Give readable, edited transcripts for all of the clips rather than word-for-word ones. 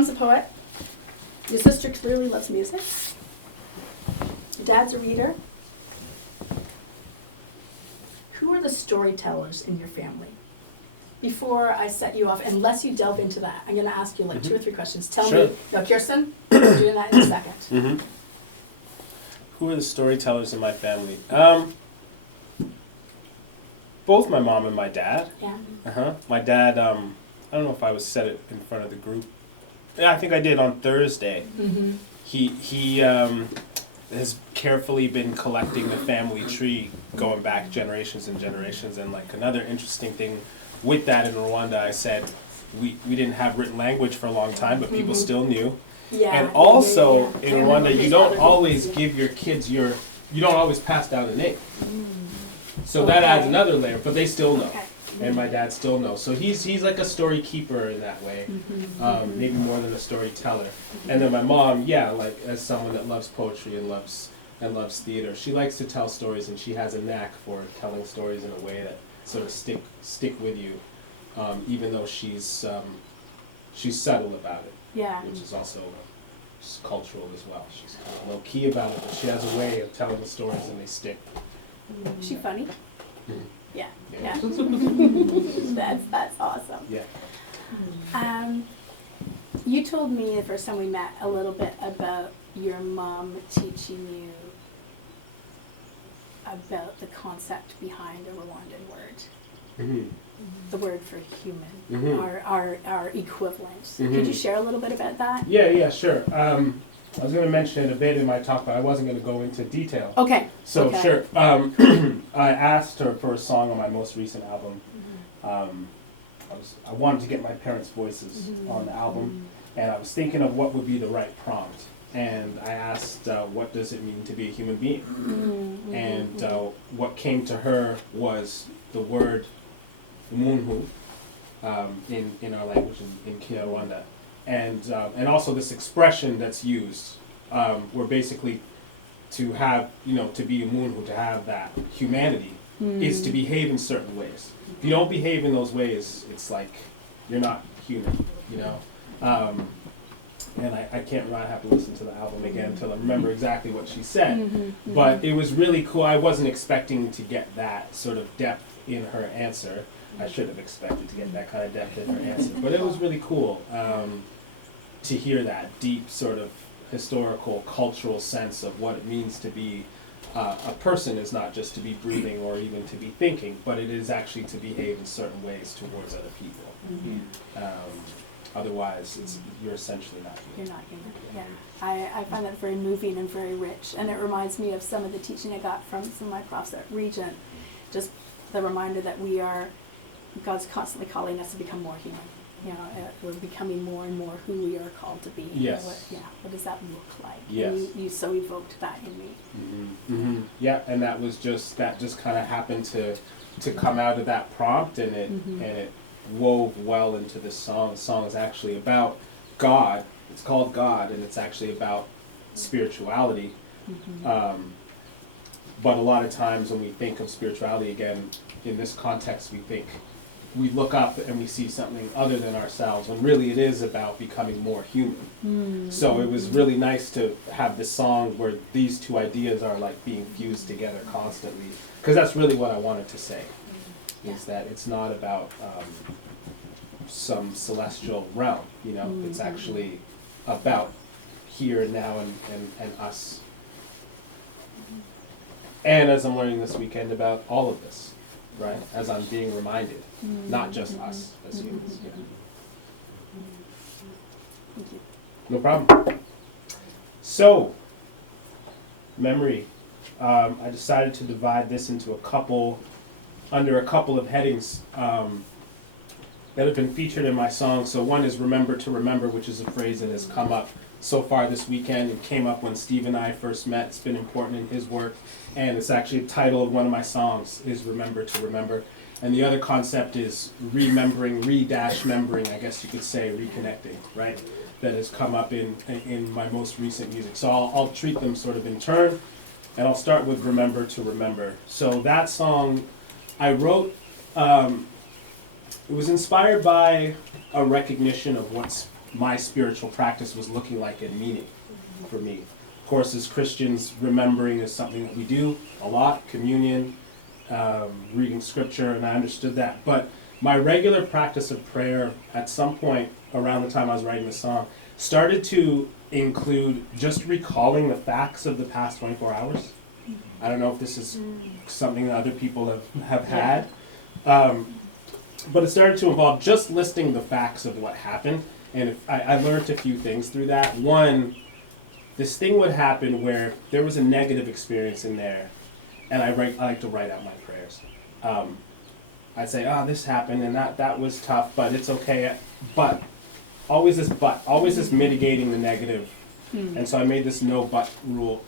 mom's a poet. Your sister clearly loves music. Your dad's a reader. Who are the storytellers in your family? Before I set you off, unless you delve into that, I'm going to ask you like 2 or 3 questions. Tell me, no, Kirstin, we're doing that in a second. Who are the storytellers in my family? Both my mom and my dad. Yeah. My dad, I don't know if I said it in front of the group. Yeah, I think I did on Thursday. He has carefully been collecting the family tree going back generations and generations. And like another interesting thing with that in Rwanda, I said we didn't have written language for a long time, but people still knew. Yeah. And also in Rwanda, you don't always give your kids you don't always pass down a name. So that adds another layer, but they still know. And my dad still knows. So he's like a story keeper in that way, maybe more than a storyteller. And then my mom, like as someone that loves poetry and loves theater, she likes to tell stories, and she has a knack for telling stories in a way that sort of stick with you, even though she's subtle about it. Yeah. Which is also just cultural as well. She's kind of low key about it, but she has a way of telling the stories and they stick. Is she funny? Yeah. Yeah. That's awesome. Yeah. You told me the first time we met a little bit about your mom teaching you about the concept behind the Rwandan word. The word for human, our equivalent. Could you share a little bit about that? Yeah, sure. I was going to mention it a bit in my talk, but I wasn't going to go into detail. Okay. So sure. I asked her for a song on my most recent album. I wanted to get my parents' voices on the album, and I was thinking of what would be the right prompt. And I asked, what does it mean to be a human being? And what came to her was the word umuntu in our language in Kinyarwanda. And also this expression that's used, where basically to have, to be umuntu, to have that humanity, is to behave in certain ways. If you don't behave in those ways, it's like you're not human, And I can't I have to listen to the album again until I remember exactly what she said. But it was really cool. I wasn't expecting to get that sort of depth in her answer. I should have expected to get that kind of depth in her answer. But it was really cool to hear that deep sort of historical, cultural sense of what it means to be a person is not just to be breathing or even to be thinking, but it is actually to behave in certain ways towards other people. Otherwise, you're essentially not human. You're not human, yeah. I find that very moving and very rich, and it reminds me of some of the teaching I got from some of my profs at Regent, just the reminder that God's constantly calling us to become more human. We're becoming more and more who we are called to be. Yes. What does that look like? Yes. And you so evoked that in me. Yeah, and that just kind of happened to come out of that prompt, and it wove well into this song. The song is actually about God. It's called God, and it's actually about spirituality. But a lot of times when we think of spirituality, again, in this context, we look up and we see something other than ourselves, when really it is about becoming more human. So it was really nice to have this song where these two ideas are like being fused together constantly, because that's really what I wanted to say, is that it's not about some celestial realm, it's actually about here and now and us. And as I'm learning this weekend about all of this, right? As I'm being reminded, not just us as humans. Thank you. No problem. So, memory. I decided to divide this into under a couple of headings that have been featured in my song. So one is remember to remember, which is a phrase that has come up so far this weekend. It came up when Steve and I first met. It's been important in his work. And it's actually the title of one of my songs is Remember to Remember. And the other concept is remembering, re-membering, I guess you could say, reconnecting, right? That has come up in my most recent music. So I'll treat them sort of in turn. And I'll start with Remember to Remember. So that song I wrote, it was inspired by a recognition of what's my spiritual practice was looking like and meaning for me. Of course, as Christians, remembering is something that we do a lot, communion, reading scripture, and I understood that. But my regular practice of prayer at some point around the time I was writing this song started to include just recalling the facts of the past 24 hours. I don't know if this is something that other people have had. But it started to involve just listing the facts of what happened. And I learned a few things through that. One, this thing would happen where there was a negative experience in there, and I like to write out my prayers. I'd say, this happened, and that was tough, but it's okay. But, always this mitigating the negative. And so I made this no but rule,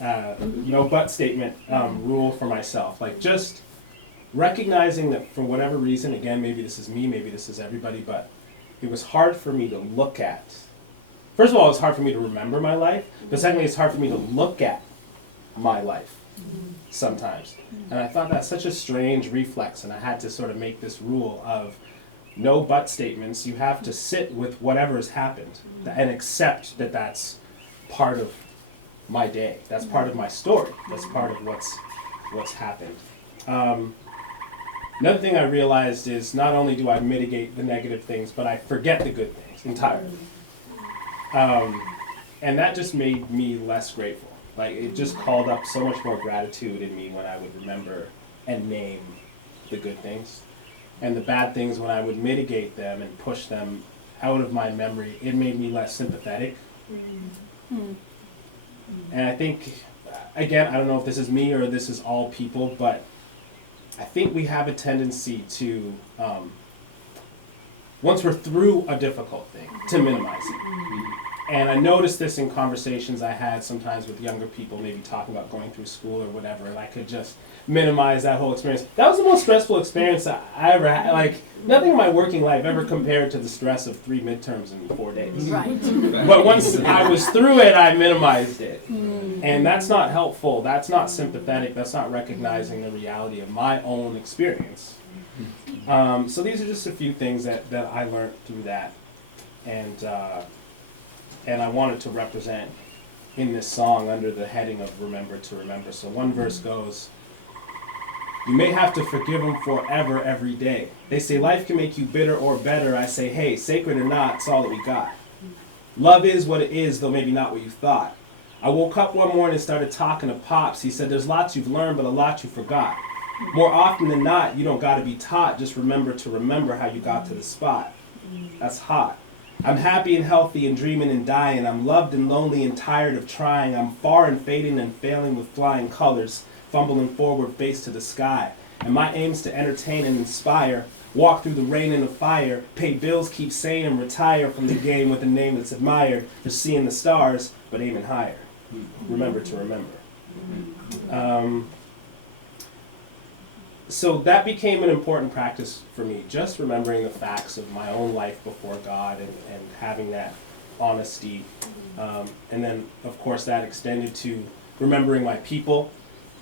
no but statement rule for myself. Like, just recognizing that for whatever reason, again, maybe this is me, maybe this is everybody, but it was hard for me to look at. First of all, it's hard for me to remember my life, but secondly, it's hard for me to look at my life sometimes. And I thought that's such a strange reflex, and I had to sort of make this rule of no but statements. You have to sit with whatever has happened and accept that that's part of my day. That's part of my story. That's part of what's happened. Another thing I realized is not only do I mitigate the negative things, but I forget the good things entirely. And that just made me less grateful. Like, it just called up so much more gratitude in me when I would remember and name the good things. And the bad things, when I would mitigate them and push them out of my memory, it made me less sympathetic. And I think, again, I don't know if this is me or this is all people, but I think we have a tendency to, once we're through a difficult thing, to minimize it. And I noticed this in conversations I had sometimes with younger people, maybe talking about going through school or whatever, and I could just minimize that whole experience. That was the most stressful experience I ever had. Like, nothing in my working life ever compared to the stress of 3 midterms in 4 days. Right. But once I was through it, I minimized it. And that's not helpful. That's not sympathetic. That's not recognizing the reality of my own experience. So these are just a few things that I learned through that. And I wanted to represent in this song under the heading of Remember to Remember. So one verse goes, "You may have to forgive them forever every day. They say life can make you bitter or better. I say, hey, sacred or not, it's all that we got. Love is what it is, though maybe not what you thought. I woke up one morning and started talking to Pops. He said, there's lots you've learned, but a lot you forgot. More often than not, you don't got to be taught. Just remember to remember how you got to the spot. That's hot. I'm happy and healthy and dreaming and dying. I'm loved and lonely and tired of trying. I'm far and fading and failing with flying colors, fumbling forward face to the sky. And my aim's to entertain and inspire, walk through the rain and the fire, pay bills, keep sane, and retire from the game with a name that's admired for seeing the stars, but aiming higher. Remember to remember." So that became an important practice for me, just remembering the facts of my own life before God and having that honesty. And then, of course, that extended to remembering my people.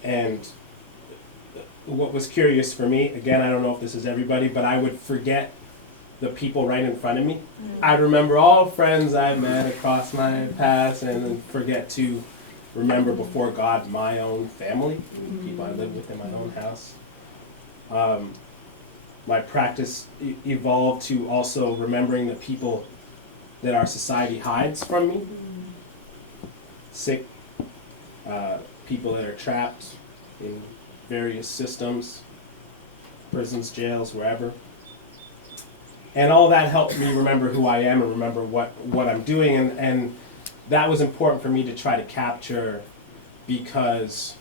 And what was curious for me, again, I don't know if this is everybody, but I would forget the people right in front of me. I'd remember all friends I met across my paths and then forget to remember before God my own family, people I live with in my own house. My practice evolved to also remembering the people that our society hides from me. Sick, people that are trapped in various systems, prisons, jails, wherever. And all that helped me remember who I am and remember what I'm doing. And that was important for me to try to capture because,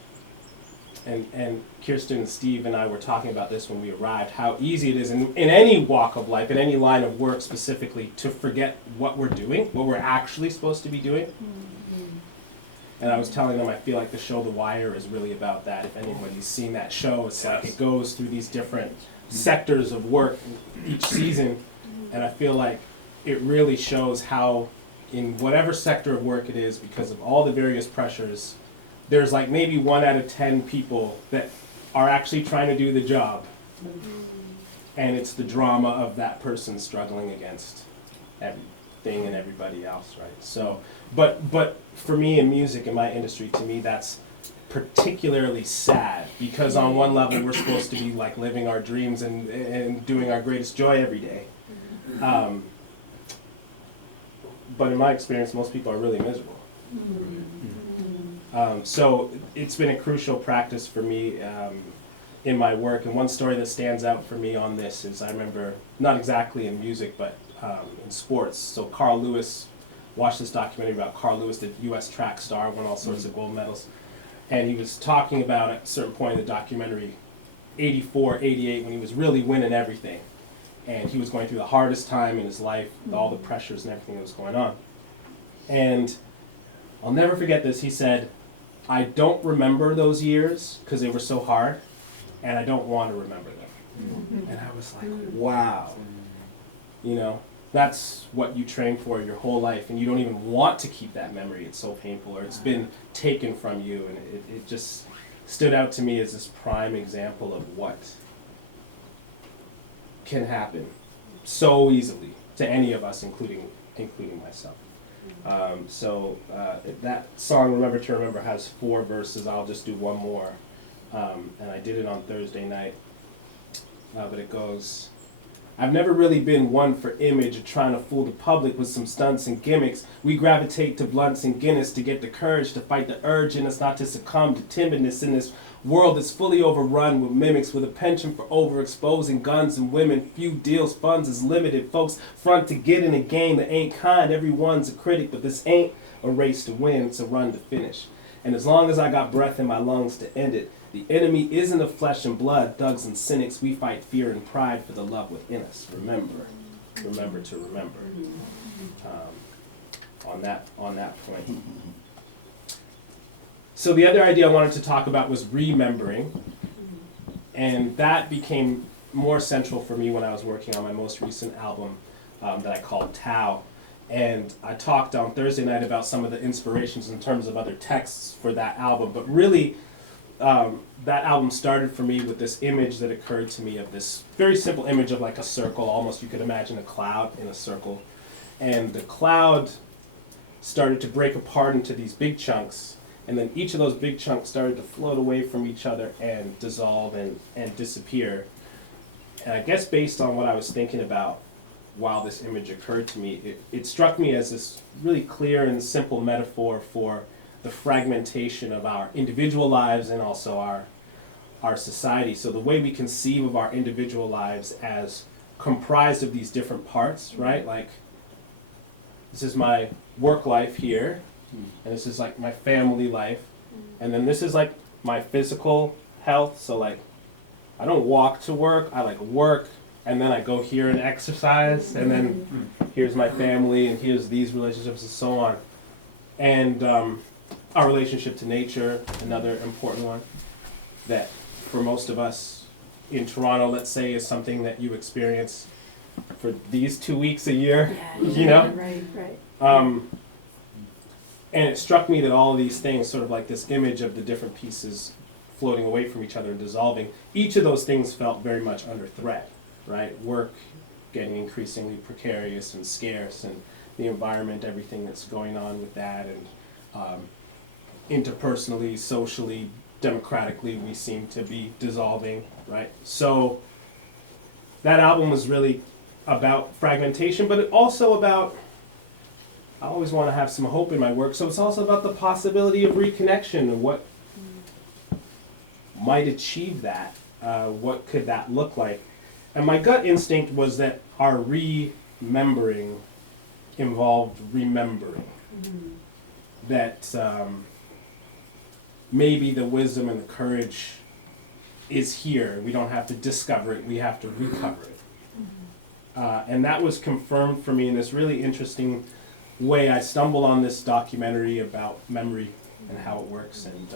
and Kirstin and Steve and I were talking about this when we arrived, how easy it is in any walk of life, in any line of work specifically, to forget what we're doing, what we're actually supposed to be doing. And I was telling them I feel like the show The Wire is really about that. If anybody's seen that show, it's like it goes through these different sectors of work each season, and I feel like it really shows how in whatever sector of work it is, because of all the various pressures, there's like maybe 1 out of 10 people that are actually trying to do the job, and it's the drama of that person struggling against everything and everybody else, right? So, but for me in music, in my industry, to me that's particularly sad, because on one level we're supposed to be like living our dreams and doing our greatest joy every day. But in my experience, most people are really miserable. So it's been a crucial practice for me in my work. And one story that stands out for me on this is, I remember, not exactly in music, but in sports. So Carl Lewis, watched this documentary about Carl Lewis, the U.S. track star, won all sorts of gold medals. And he was talking about, at a certain point in the documentary, 84, 88, when he was really winning everything. And he was going through the hardest time in his life, with all the pressures and everything that was going on. And I'll never forget this. He said, I don't remember those years because they were so hard, and I don't want to remember them. And I was like, wow. You know, that's what you train for your whole life, and you don't even want to keep that memory. It's so painful, or it's been taken from you. And it just stood out to me as this prime example of what can happen so easily to any of us, including myself. So that song, Remember to Remember, has 4 verses. I'll just do one more. And I did it on Thursday night. But it goes, I've never really been one for image or trying to fool the public with some stunts and gimmicks. We gravitate to blunts and Guinness to get the courage to fight the urge in us not to succumb to timidness in this world that's fully overrun with mimics, with a penchant for overexposing guns and women. Few deals, funds is limited. Folks front to get in a game that ain't kind. Everyone's a critic, but this ain't a race to win, it's a run to finish. And as long as I got breath in my lungs to end it, the enemy isn't of flesh and blood, thugs and cynics. We fight fear and pride for the love within us. Remember to remember. On that point. So the other idea I wanted to talk about was remembering, and that became more central for me when I was working on my most recent album that I called Tao. And I talked on Thursday night about some of the inspirations in terms of other texts for that album, but really that album started for me with this image that occurred to me of this very simple image of like a circle, almost you could imagine a cloud in a circle. And the cloud started to break apart into these big chunks, and then each of those big chunks started to float away from each other and dissolve and disappear. And I guess based on what I was thinking about while this image occurred to me, it struck me as this really clear and simple metaphor for the fragmentation of our individual lives and also our society. So the way we conceive of our individual lives as comprised of these different parts, right? Like, this is my work life here, and this is like my family life, and then this is like my physical health. So like, I don't walk to work, I like work, and then I go here and exercise, and then here's my family, and here's these relationships, and so on. And our relationship to nature, another important one, that for most of us in Toronto, let's say, is something that you experience for these 2 weeks a year, you know? Right. And it struck me that all of these things, sort of like this image of the different pieces floating away from each other and dissolving, each of those things felt very much under threat, right? Work getting increasingly precarious and scarce, and the environment, everything that's going on with that, and interpersonally, socially, democratically, we seem to be dissolving, right? So that album was really about fragmentation, but it also about, I always want to have some hope in my work, so it's also about the possibility of reconnection and what might achieve that. What could that look like? And my gut instinct was that our remembering involved remembering. That maybe the wisdom and the courage is here. We don't have to discover it, we have to recover it. And that was confirmed for me in this really interesting way. I stumbled on this documentary about memory and how it works, and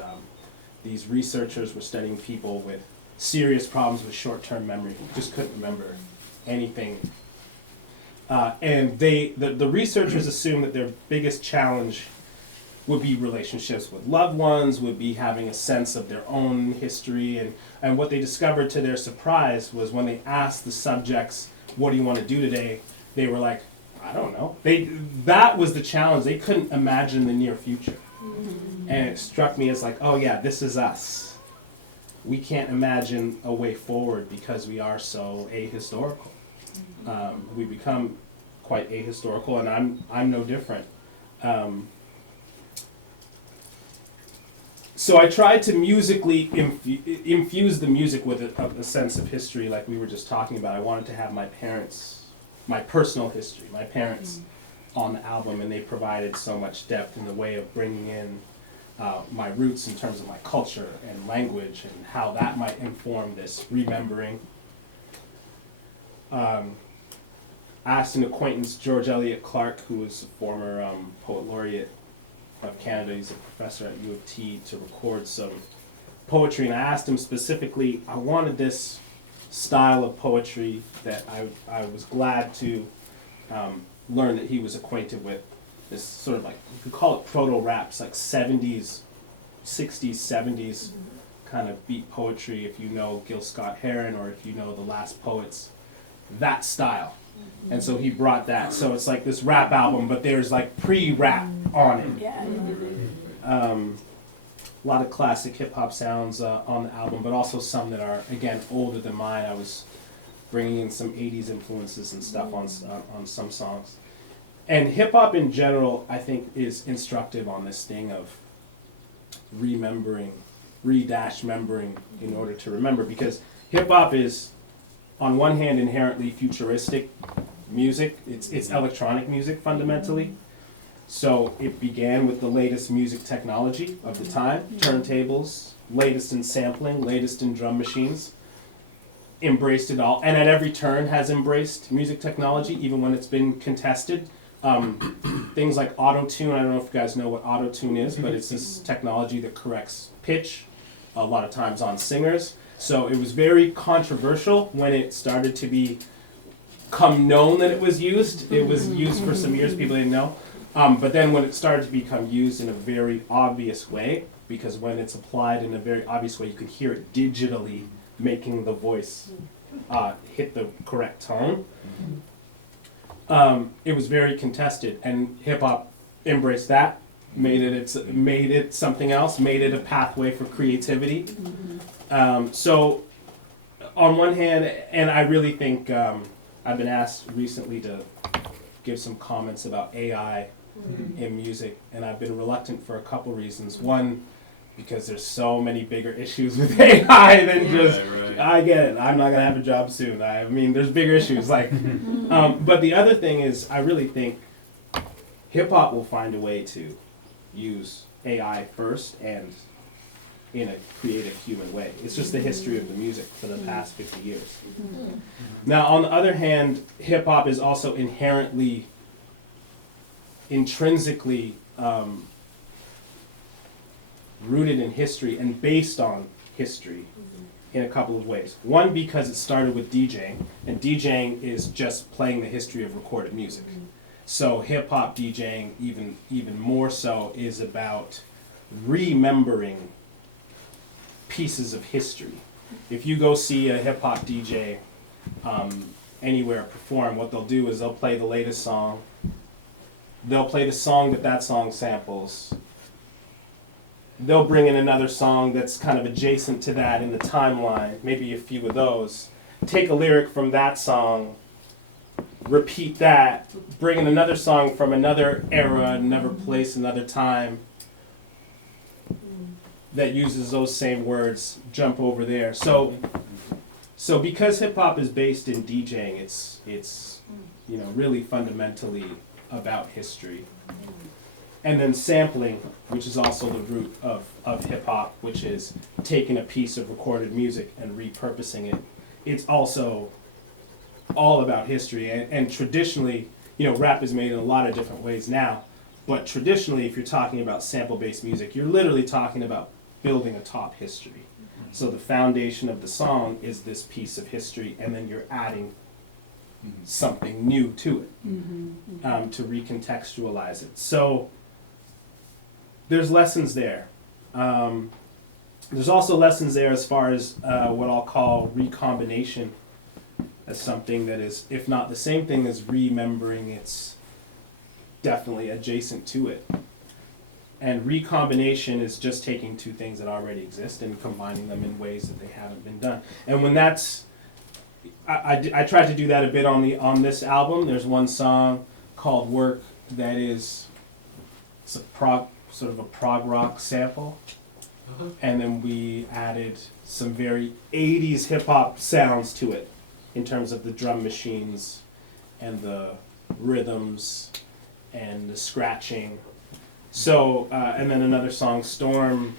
these researchers were studying people with serious problems with short-term memory, just couldn't remember anything. And the researchers assumed that their biggest challenge would be relationships with loved ones, would be having a sense of their own history, and what they discovered to their surprise was when they asked the subjects, what do you want to do today? They were like, I don't know. That was the challenge. They couldn't imagine the near future. And it struck me as like, oh yeah, this is us. We can't imagine a way forward because we are so ahistorical. We become quite ahistorical, and I'm no different. So I tried to musically infuse the music with a sense of history, like we were just talking about. I wanted to have my personal history, my parents on the album, and they provided so much depth in the way of bringing in my roots in terms of my culture and language and how that might inform this remembering. I asked an acquaintance, George Eliot Clark, who was a former poet laureate of Canada, he's a professor at U of T, to record some poetry, and I asked him specifically, I wanted this style of poetry that I was glad to learn that he was acquainted with, this sort of like, you could call it proto-raps, like 70s, 60s, 70s kind of beat poetry, if you know Gil Scott-Heron or if you know The Last Poets, that style. And so he brought that. So it's like this rap album, but there's like pre-rap on it. Yeah. A lot of classic hip-hop sounds on the album, but also some that are, again, older than mine. I was bringing in some 80s influences and stuff on some songs. And hip-hop in general, I think, is instructive on this thing of remembering, re-membering in order to remember, because hip-hop is, on one hand, inherently futuristic music. It's electronic music, fundamentally. So it began with the latest music technology of the time, turntables, latest in sampling, latest in drum machines, embraced it all, and at every turn has embraced music technology, even when it's been contested. Things like auto-tune, I don't know if you guys know what auto-tune is, but it's this technology that corrects pitch, a lot of times on singers. So it was very controversial when it started to become known that it was used. It was used for some years, people didn't know. But then when it started to become used in a very obvious way, because when it's applied in a very obvious way, you could hear it digitally making the voice hit the correct tone. It was very contested, and hip-hop embraced that, made it something else, made it a pathway for creativity. So on one hand, and I really think I've been asked recently to give some comments about AI in music, and I've been reluctant for a couple reasons. One, because there's so many bigger issues with AI than just, I get it, I'm not going to have a job soon. I mean, there's bigger issues. Like, but the other thing is, I really think hip-hop will find a way to use AI first and in a creative human way. It's just the history of the music for the past 50 years. Now, on the other hand, hip-hop is also intrinsically rooted in history and based on history in a couple of ways. One, because it started with DJing, and DJing is just playing the history of recorded music. So hip-hop DJing, even more so, is about remembering pieces of history. If you go see a hip-hop DJ anywhere perform, what they'll do is they'll play the latest song. They'll play the song that song samples. They'll bring in another song that's kind of adjacent to that in the timeline, maybe a few of those. Take a lyric from that song, repeat that, bring in another song from another era, another place, another time that uses those same words, jump over there. So because hip hop is based in DJing, it's really fundamentally about history. And then sampling, which is also the root of hip-hop, which is taking a piece of recorded music and repurposing it. It's also all about history. And traditionally, rap is made in a lot of different ways now. But traditionally, if you're talking about sample-based music, you're literally talking about building a top history. So the foundation of the song is this piece of history, and then you're adding something new to it to recontextualize it. So there's lessons there. There's also lessons there as far as what I'll call recombination as something that is, if not the same thing as remembering, it's definitely adjacent to it. And recombination is just taking two things that already exist and combining them in ways that they haven't been done. And when that's, I tried to do that a bit on this album. There's one song called Work that is, it's a sort of a prog rock sample. And then we added some very 80s hip hop sounds to it in terms of the drum machines and the rhythms and the scratching. So, and then another song, Storm,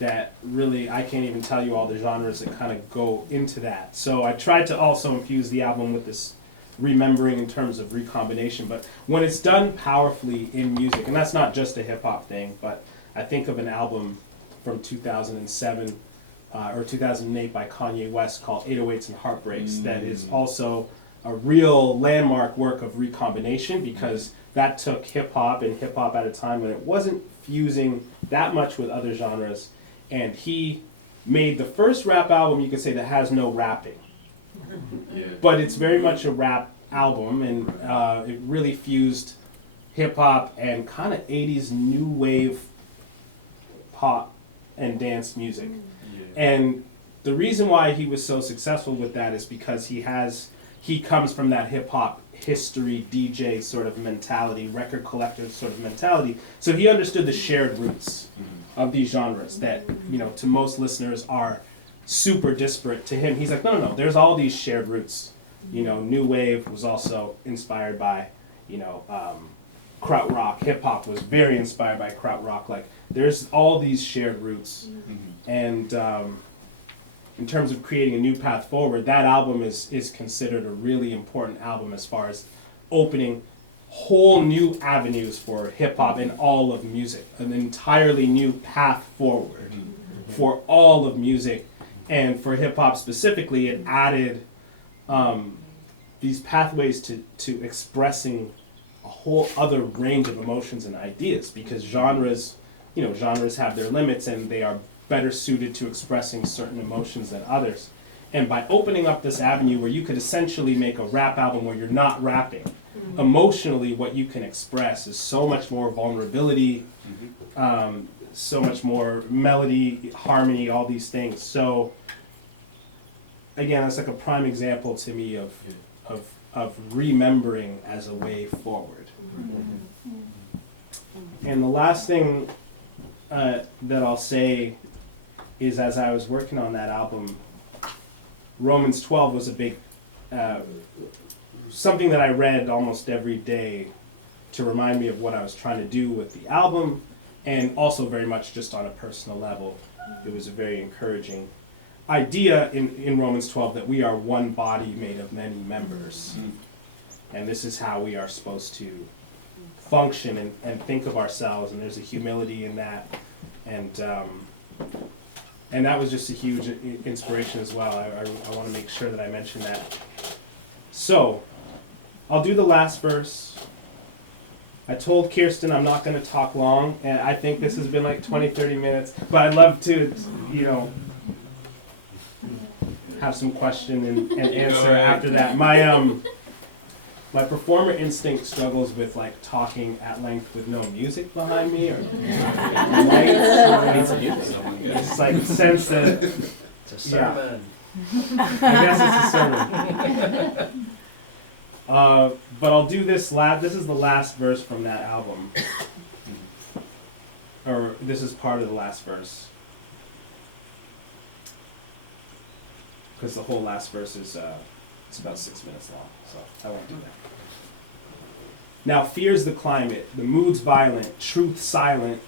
that really, I can't even tell you all the genres that kind of go into that. So I tried to also infuse the album with this remembering in terms of recombination, but when it's done powerfully in music, and that's not just a hip hop thing, but I think of an album from 2007 or 2008 by Kanye West called 808s and Heartbreaks that is also a real landmark work of recombination, because that took hip-hop and hip-hop at a time when it wasn't fusing that much with other genres, and he made the first rap album, you could say, that has no rapping. But it's very much a rap album, and it really fused hip-hop and kind of 80s new wave pop and dance music. And the reason why he was so successful with that is because he comes from that hip-hop history, DJ sort of mentality, record collector sort of mentality. So he understood the shared roots of these genres that, you know, to most listeners are super disparate. To him, he's like, no, there's all these shared roots. You know, new wave was also inspired by, you know, krautrock. Hip hop was very inspired by krautrock. Like, there's all these shared roots. And in terms of creating a new path forward, that album is considered a really important album as far as opening whole new avenues for hip hop and all of music, an entirely new path forward for all of music. And for hip hop specifically, it added these pathways to expressing a whole other range of emotions and ideas, because genres have their limits and they are better suited to expressing certain emotions than others. And by opening up this avenue where you could essentially make a rap album where you're not rapping, emotionally what you can express is so much more vulnerability, so much more melody, harmony, all these things. So again, that's like a prime example to me of remembering as a way forward. And the last thing that I'll say is, as I was working on that album, Romans 12 was a big, something that I read almost every day to remind me of what I was trying to do with the album, and also very much just on a personal level. It was a very encouraging idea in Romans 12 that we are one body made of many members. And this is how we are supposed to function and think of ourselves, and there's a humility in that. And that was just a huge inspiration as well. I want to make sure that I mention that. So, I'll do the last verse. I told Kirstin I'm not going to talk long, and I think this has been like 20, 30 minutes, but I'd love to, you know, have some question and answer after that. My performer instinct struggles with like talking at length with no music behind me or lights. It's like the sense that It's a sermon. I guess it's a sermon. But I'll do this this is the last verse from that album. Or this is part of the last verse. Because the whole last verse is it's about 6 minutes long, so I won't do that. Now fear's the climate, the mood's violent, truth silent,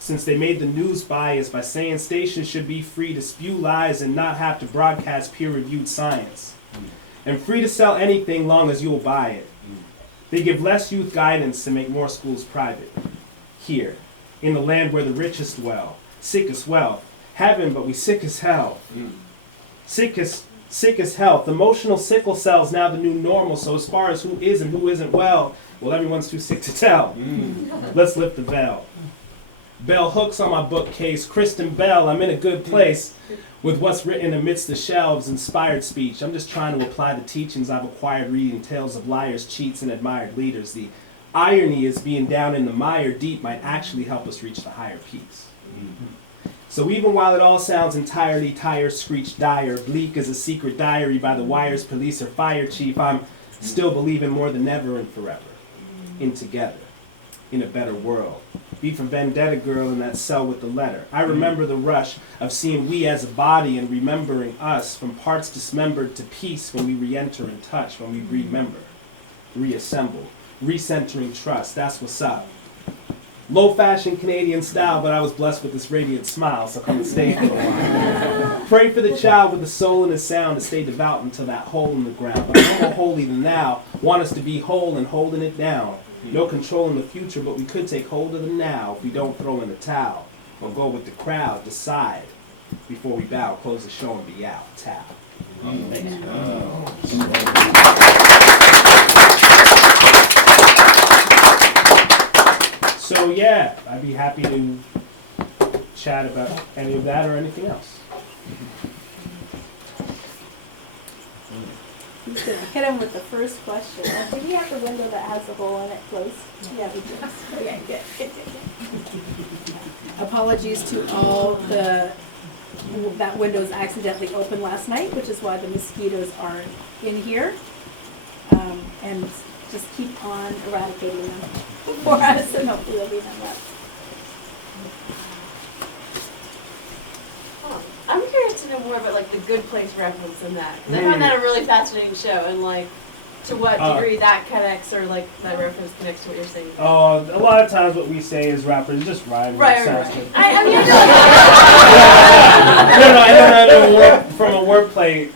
since they made the news bias by saying stations should be free to spew lies and not have to broadcast peer-reviewed science. And free to sell anything long as you'll buy it. They give less youth guidance to make more schools private. Here, in the land where the richest dwell, sick as wealth, heaven but we sick as hell. Sick as health. Emotional sickle cells now the new normal. So as far as who is and who isn't well everyone's too sick to tell. Let's lift the veil. Bell hooks on my bookcase. Kirstin Bell, I'm in a good place with what's written amidst the shelves. Inspired speech. I'm just trying to apply the teachings I've acquired reading tales of liars, cheats, and admired leaders. The Irony is being down in the mire deep might actually help us reach the higher peaks. So even while it all sounds entirely tire screech dire, bleak as a secret diary by the wires, police or fire chief, I'm still believing more than ever in forever, in together, in a better world. Be for Vendetta girl in that cell with the letter. I remember the rush of seeing we as a body and remembering us from parts dismembered to peace when we re-enter and touch, when we remember, reassemble, recentering trust. That's what's up. Low-fashion Canadian style, but I was blessed with this radiant smile, so come and stay for a while. Pray for the child with the soul and the sound to stay devout until that hole in the ground. But no more holy than thou. Want us to be whole and holding it down. No control in the future, but we could take hold of the now if we don't throw in the towel. Or go with the crowd, decide. Before we bow, close the show and be out. Tap. Thank you. So yeah, I'd be happy to chat about any of that or anything else. He's gonna hit him with the first question. Do we have the window that has the hole in it closed? Yeah, we do. Okay, good. Apologies to all that window's accidentally open last night, which is why the mosquitoes aren't in here. And just keep on eradicating them for us, and hopefully there'll be none left. I'm curious to know more about like the Good Place reference in that. 'Cause I found that a really fascinating show, and like to what degree that connects, or like that reference connects to what you're saying. A lot of times what we say as rappers just rhyme. Right. I mean, I know from a wordplay,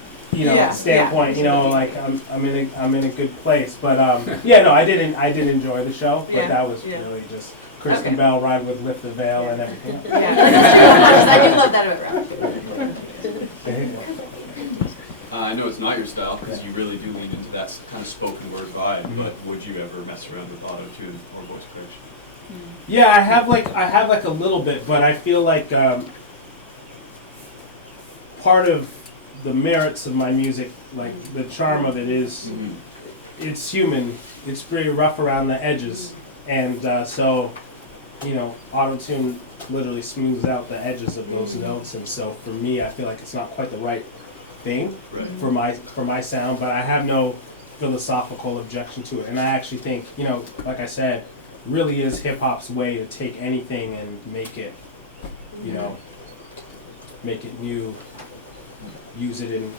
standpoint. Like I'm in a good place, but I did enjoy the show, but that was really just Kirstin Bell rhymed with Lift the Veil and everything. I do love that about rap. I know it's not your style because you really do lean into that kind of spoken word vibe. But would you ever mess around with auto-tune or voice correction? Yeah, I have like a little bit, but I feel like part of the merits of my music, like the charm of it is, it's human. It's pretty rough around the edges, and so auto-tune literally smooths out the edges of those notes, and so for me, I feel like it's not quite the right thing for my sound, but I have no philosophical objection to it, and I actually think, like I said, really is hip-hop's way to take anything and make it, make it new, use it in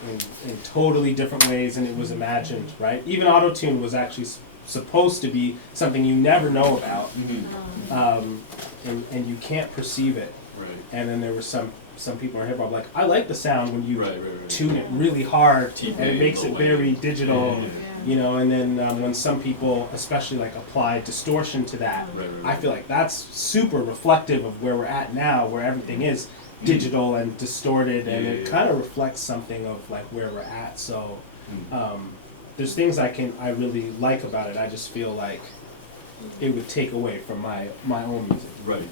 totally different ways than it was imagined, right? Even auto-tune was actually supposed to be something you never know about, and you can't perceive it. Right. And then there were some people in hip hop like, I like the sound when you tune it really hard and it makes it very digital, and then when some people especially like apply distortion to that, I feel like that's super reflective of where we're at now, where everything is digital and distorted, and it kind of reflects something of like where we're at. So there's things I really like about it. I just feel like it would take away from my own music. Right.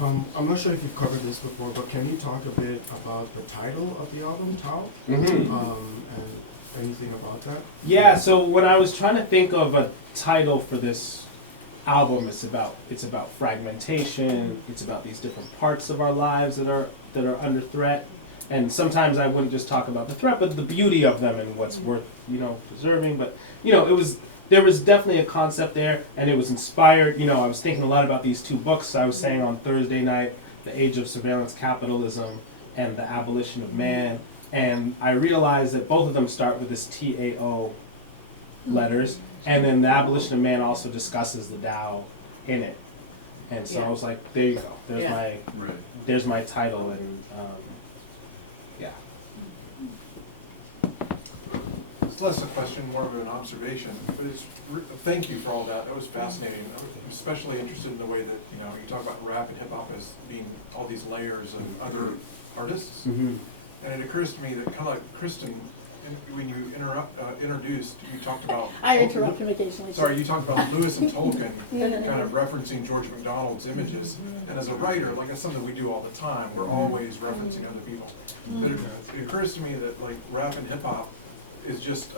I'm not sure if you've covered this before, but can you talk a bit about the title of the album, Tao? And anything about that? Yeah, so when I was trying to think of a title for this album, it's about fragmentation, it's about these different parts of our lives that are under threat. And sometimes I wouldn't just talk about the threat, but the beauty of them and what's worth, preserving. But, there was definitely a concept there, and it was inspired. I was thinking a lot about these two books I was saying on Thursday night, The Age of Surveillance Capitalism and The Abolition of Man. And I realized that both of them start with this TAO letters, and then The Abolition of Man also discusses the Tao in it. And so I was like, there you go. There's my title, and It's less a question, more of an observation. But thank you for all that. That was fascinating. I'm especially interested in the way that you talk about rap and hip hop as being all these layers of other artists. And it occurs to me that kind of like Kirstin, when you introduced, you talked about. I interrupt him occasionally. Sorry, you talked about Lewis and Tolkien, kind of referencing George MacDonald's images. And as a writer, like that's something we do all the time. We're always referencing other people. But it occurs to me that like rap and hip hop is just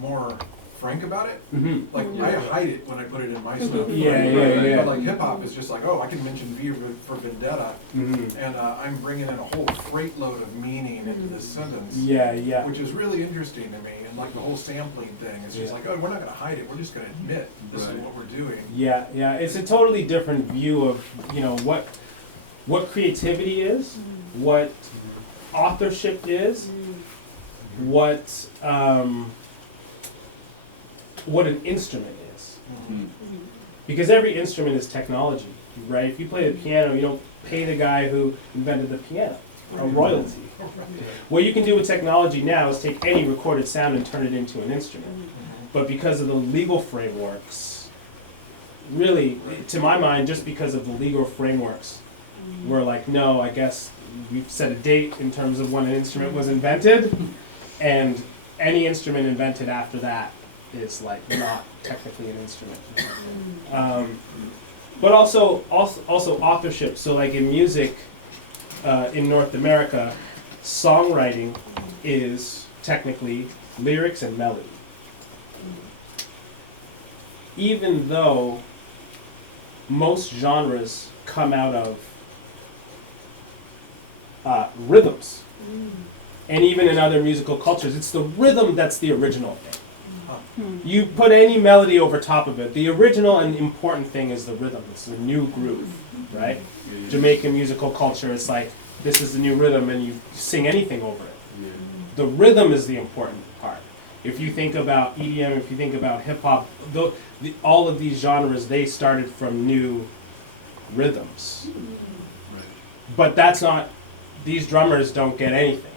more frank about it. Mm-hmm. Like, I hide it when I put it in my stuff. Yeah. But like hip hop is just like, oh, I can mention V for Vendetta, Mm-hmm. and I'm bringing in a whole freight load of meaning into this sentence. Yeah. Which is really interesting to me, and like the whole sampling thing, it's just Yeah. like, oh, we're not gonna hide it, we're just gonna admit this is Right. what we're doing. Yeah. It's a totally different view of, what creativity is, what authorship is, what an instrument is. Mhm. Because every instrument is technology, right? If you play the piano, you don't pay the guy who invented the piano a royalty. What you can do with technology now is take any recorded sound and turn it into an instrument. But because of the legal frameworks, really, to my mind, just because of the legal frameworks, we're like, no, I guess we've set a date in terms of when an instrument was invented, and any instrument invented after that is like not technically an instrument. But also authorship. So like in music, in North America, songwriting is technically lyrics and melody. Even though most genres come out of rhythms, and even in other musical cultures, it's the rhythm that's the original thing. You put any melody over top of it. The original and important thing is the rhythm. It's the new groove, right? Jamaican musical culture, it's like, this is the new rhythm, and you sing anything over it. The rhythm is the important part. If you think about EDM, if you think about hip hop, all of these genres, they started from new rhythms. But that's not, these drummers don't get anything,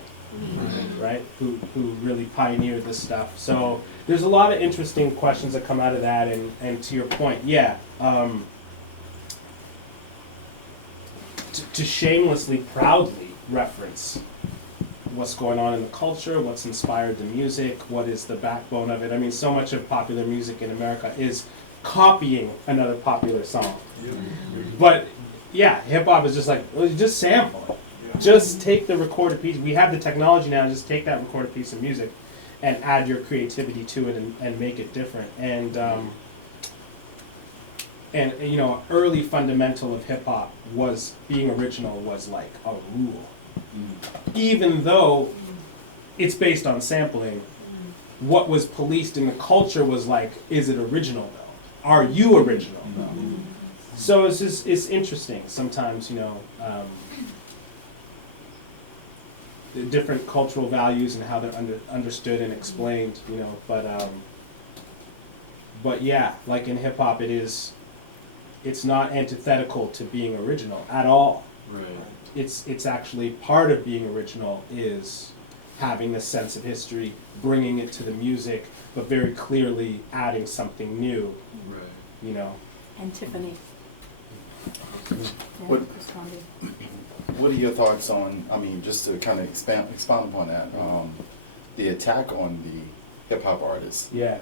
right? Who really pioneered this stuff. So there's a lot of interesting questions that come out of that, and to your point, to shamelessly, proudly reference what's going on in the culture, what's inspired the music, what is the backbone of it. I mean, so much of popular music in America is copying another popular song. But yeah, hip hop is just like, well, just sample it. Just take the recorded piece. We have the technology now, just take that recorded piece of music and add your creativity to it and make it different. And you know, early fundamental of hip hop was being original was like a rule. Even though it's based on sampling, what was policed in the culture was like, is it original though? Are you original though? So it's interesting sometimes, you know, the different cultural values and how they're understood and explained, you know, but yeah, like in hip hop, it's not antithetical to being original at all. Right. It's actually part of being original is having this sense of history, bringing it to the music, but very clearly adding something new, Right. you know. And Tiffany. What- Responded. What are your thoughts on, I mean, just to kind of expound upon that, the attack on the hip hop artists Yeah.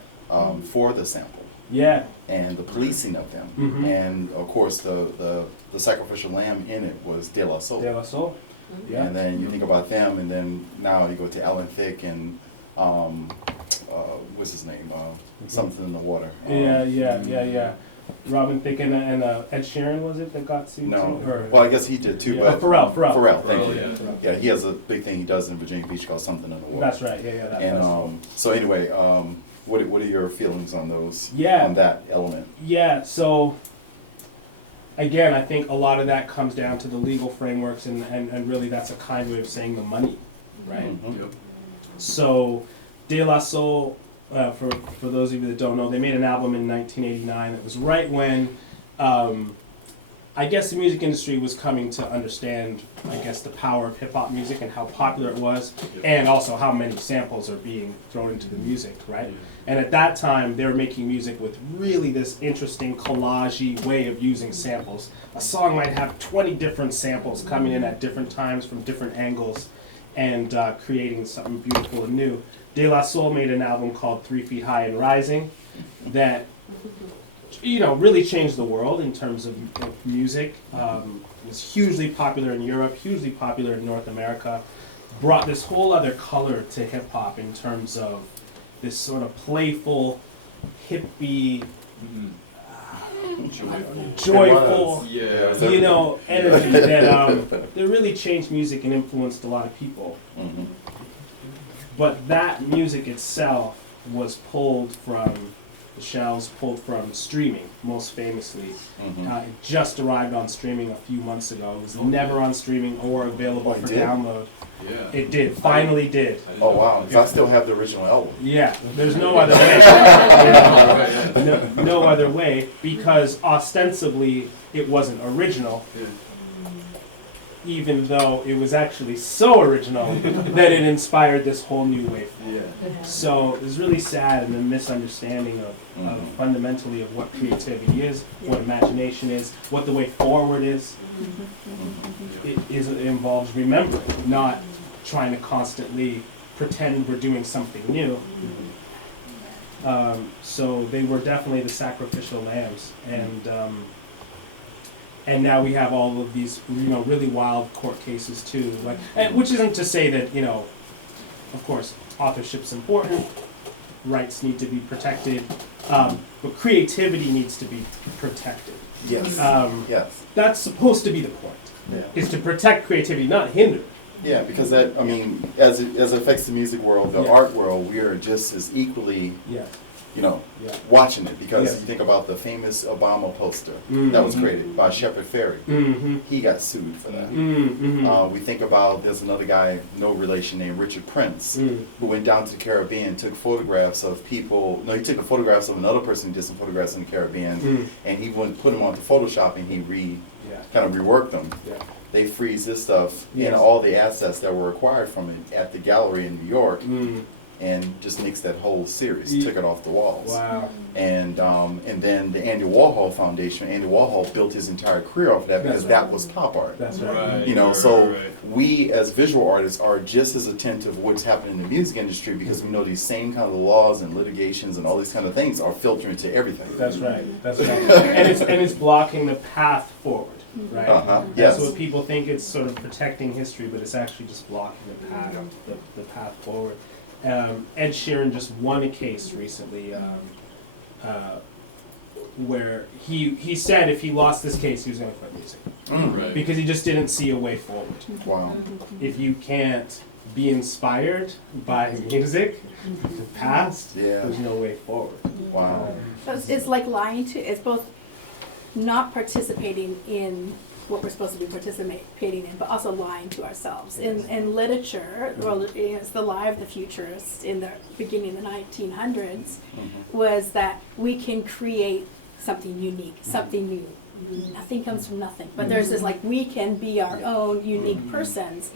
For the sample Yeah. and the policing of them, Mhm. and of course the sacrificial lamb in it was De La Soul. De La Soul. Yeah. And then you think about them, and then now you go to Alan Thicke and what's his name? Something in the water. Yeah. Robin Thicke and Ed Sheeran, was it, that got sued No, too? Or, well I guess he did too, yeah. but Pharrell. thank you. Pharrell, Yeah, he has a big thing he does in Virginia Beach called Something in the Water. That's right. Yeah. That And festival. so anyway, what are your feelings on those? Yeah. On that element. Yeah, so again, I think a lot of that comes down to the legal frameworks, and really that's a kind way of saying the money, right? Mhm. Yep. So De La Soul, for those of you that don't know, they made an album in 1989. It was right when I guess the music industry was coming to understand, I guess, the power of hip hop music and how popular it was, and also how many samples are being thrown into the music, right? And at that time, they were making music with really this interesting collage-y way of using samples. A song might have 20 different samples coming in at different times from different angles and creating something beautiful and new. De La Soul made an album called 3 Feet High and Rising that, you know, really changed the world in terms of music. It was hugely popular in Europe, hugely popular in North America, brought this whole other color to hip hop in terms of this sort of playful, hippie, Joyful. joyful, Yeah. you know, energy that really changed music and influenced a lot of people. Mhm. But that music itself was pulled from, the shells pulled from streaming, most famously. Mhm. It just arrived on streaming a few months ago. It was never on streaming or available Oh, it for did? download. Yeah. It did, finally did. I didn't Oh know wow, that. 'cause I still have the original album. Yeah, there's no other way. No other way, because ostensibly it wasn't original, Yeah. even though it was actually so original that it inspired this whole new wave. Yeah. So it's really sad, and a misunderstanding of fundamentally of what creativity is, what imagination is, what the way forward is. It involves remembering, not trying to constantly pretend we're doing something new. So they were definitely the sacrificial lambs, and now we have all of these, you know, really wild court cases too. Like, and which isn't to say that, you know, of course, authorship's important, rights need to be protected, but creativity needs to be protected. Yes. Yes. That's supposed to be the point, Yeah. is to protect creativity, not hinder it. Yeah, because that, I mean, as it affects the music world, the Yeah. art world, we are just as equally, Yeah, you know, yeah. watching it. Because Yeah. you think about the famous Obama poster Mhm. that was created by Shepard Fairey. Mm-hmm. He got sued for that. Mm-hmm. We think about, there's another guy, no relation, named Richard Prince, who went down to the Caribbean, took photographs of people. No, he took the photographs of another person who did some photographs in the Caribbean, and he went put them onto Photoshop, and he Yeah. kind of reworked them. Yeah. They freeze this stuff Yes. and all the assets that were acquired from it at the gallery in New York, and just nixed that whole series, Ye- took it off the walls. Wow. And then the Andy Warhol Foundation, Andy Warhol built his entire career off of that because That's that was pop art. That's right. Right. You know, right, so right. we as visual artists are just as attentive to what's happening in the music industry because we know these same kind of laws and litigations and all these kind of things are filtering to everything. That's right. That's right. And it's blocking the path forward, right? Uh-huh. That's Yes. what people think. It's sort of protecting history, but it's actually just blocking the path, the path forward. Ed Sheeran just won a case recently where he said if he lost this case, he was going to quit music Right. because he just didn't see a way forward. Wow. If you can't be inspired by music, the past, Yeah. there's no way forward. Wow. So it's like lying to, it's both not participating in what we're supposed to be participating in, but also lying to ourselves. In literature, well, it's the lie of the futurists in the beginning of the 1900s was that we can create something unique, something new. Nothing comes from nothing. But there's this like, we can be our own unique persons.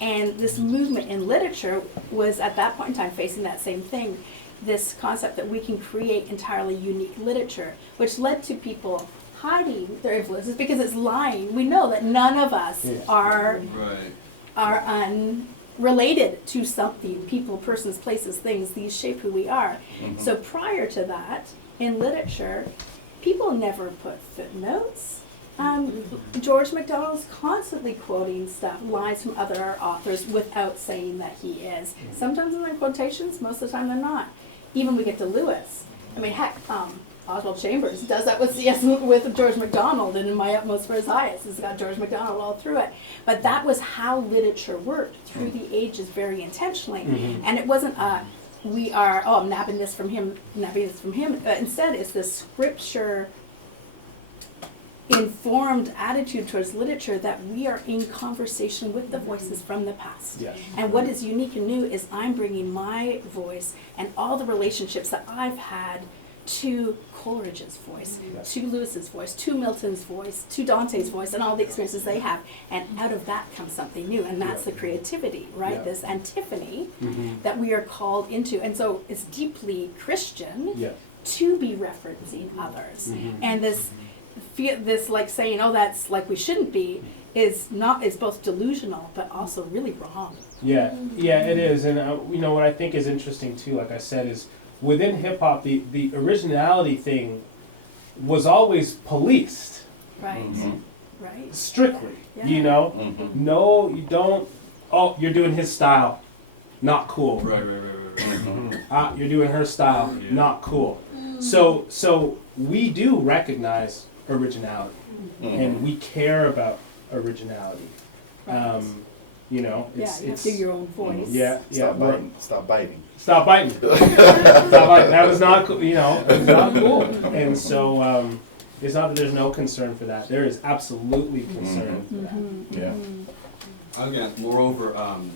And this movement in literature was at that point in time facing that same thing. This concept that we can create entirely unique literature, which led to people hiding their influences because it's lying. We know that none of us Yeah. are Right. unrelated to something, people, persons, places, things. These shape who we are. So prior to that, in literature, people never put footnotes. George MacDonald's constantly quoting stuff, lines from other authors without saying that he is. Sometimes they're in quotations, most of the time they're not. Even we get to Lewis. I mean, heck, Oswald Chambers does that with George MacDonald, and In My Utmost for His Highest. It's got George MacDonald all through it. But that was how literature worked through the ages very intentionally. And it wasn't we are, I'm nabbing this from him, nabbing this from him. Instead, it's this scripture informed attitude towards literature that we are in conversation with the voices from the past. Yes. And what is unique and new is I'm bringing my voice and all the relationships that I've had to Coleridge's voice, Yes. to Lewis's voice, to Milton's voice, to Dante's voice, and all the experiences they have. And out of that comes something new, and that's Yeah. the creativity, right? Yeah. This antiphony that we are called into. And so it's deeply Christian Yeah. to be referencing others. Mhm. And this like saying, oh, that's like we shouldn't be, is both delusional but also really wrong. Yeah, it is, and you know what I think is interesting too. Like I said, is within hip hop, the originality thing was always policed Right. Mhm. Right. strictly. Yeah. You know, Mhm. no, you don't. Oh, you're doing his style, not cool. Right. You're doing her style, Yeah. not cool. So we do recognize originality, and we care about originality. Right. You know, Yeah, it's you have to do your own voice. yeah. Stop we're- biting. Stop biting. Stop biting. Stop biting. That was not, you know, it was not cool. And so it's not that there's no concern for that. There is absolutely concern for that. Yeah. Again, moreover,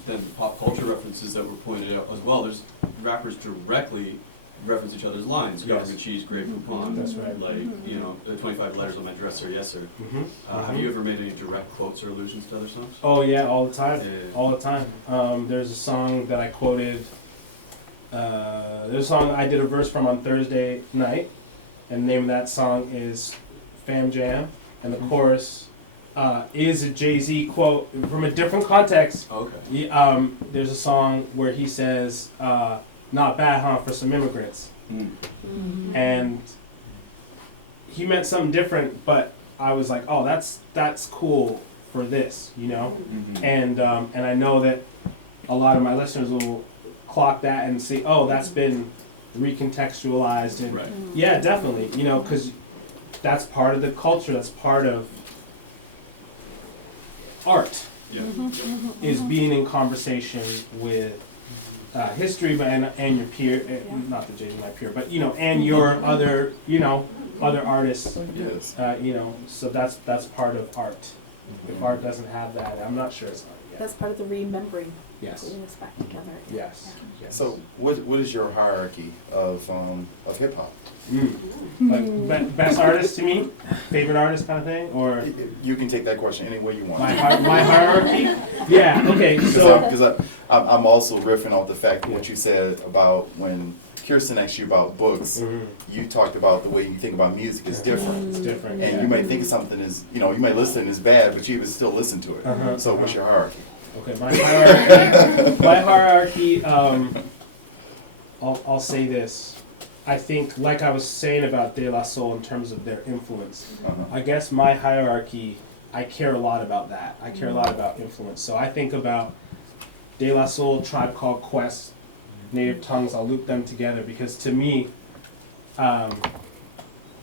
than pop culture references that were pointed out as well, there's rappers directly reference each other's lines. Yes. Government cheese, Grey Poupon. That's right. Like, you know, the 25 letters on my dresser, yes sir. Mhm. Have you ever made any direct quotes or allusions to other songs? Oh yeah, all the time. Yeah. All the time. There's a song that I quoted. There's a song I did a verse from on Thursday night, and the name of that song is Fam Jam, and the chorus is a Jay-Z quote from a different context. Okay. There's a song where he says, "Not bad, huh, for some immigrants," and he meant something different, but I was like, "Oh, that's cool for this," you know. And I know that a lot of my listeners will clock that and see, oh, that's been recontextualized, and Right. yeah, definitely, you know, because that's part of the culture, that's part of art, Yeah. is being in conversation with history, but and your peer, not that Jay's my peer, but you know, and your other, you know, other artists, Yes. you know, so that's part of art. If art doesn't have that, I'm not sure it's art yet. That's part of the remembering, Yes. putting us back together. Yes. Yes. So, what is your hierarchy of hip hop? Like best artist to me, favorite artist kind of thing, or You can take that question any way you want. my hierarchy? Yeah. Okay. So Because I'm also riffing off the fact of what you said about when Kirstin asked you about books. You talked about the way you think about music is different. it's different. And you might think something is, you know, you might listen is bad, but you would still listen to it. So what's your hierarchy? Okay. My hierarchy. My hierarchy. I'll say this. I think, like I was saying about De La Soul in terms of their influence, I guess my hierarchy, I care a lot about that. I care a lot about influence. So I think about De La Soul, Tribe Called Quest, Native Tongues, I'll loop them together because to me,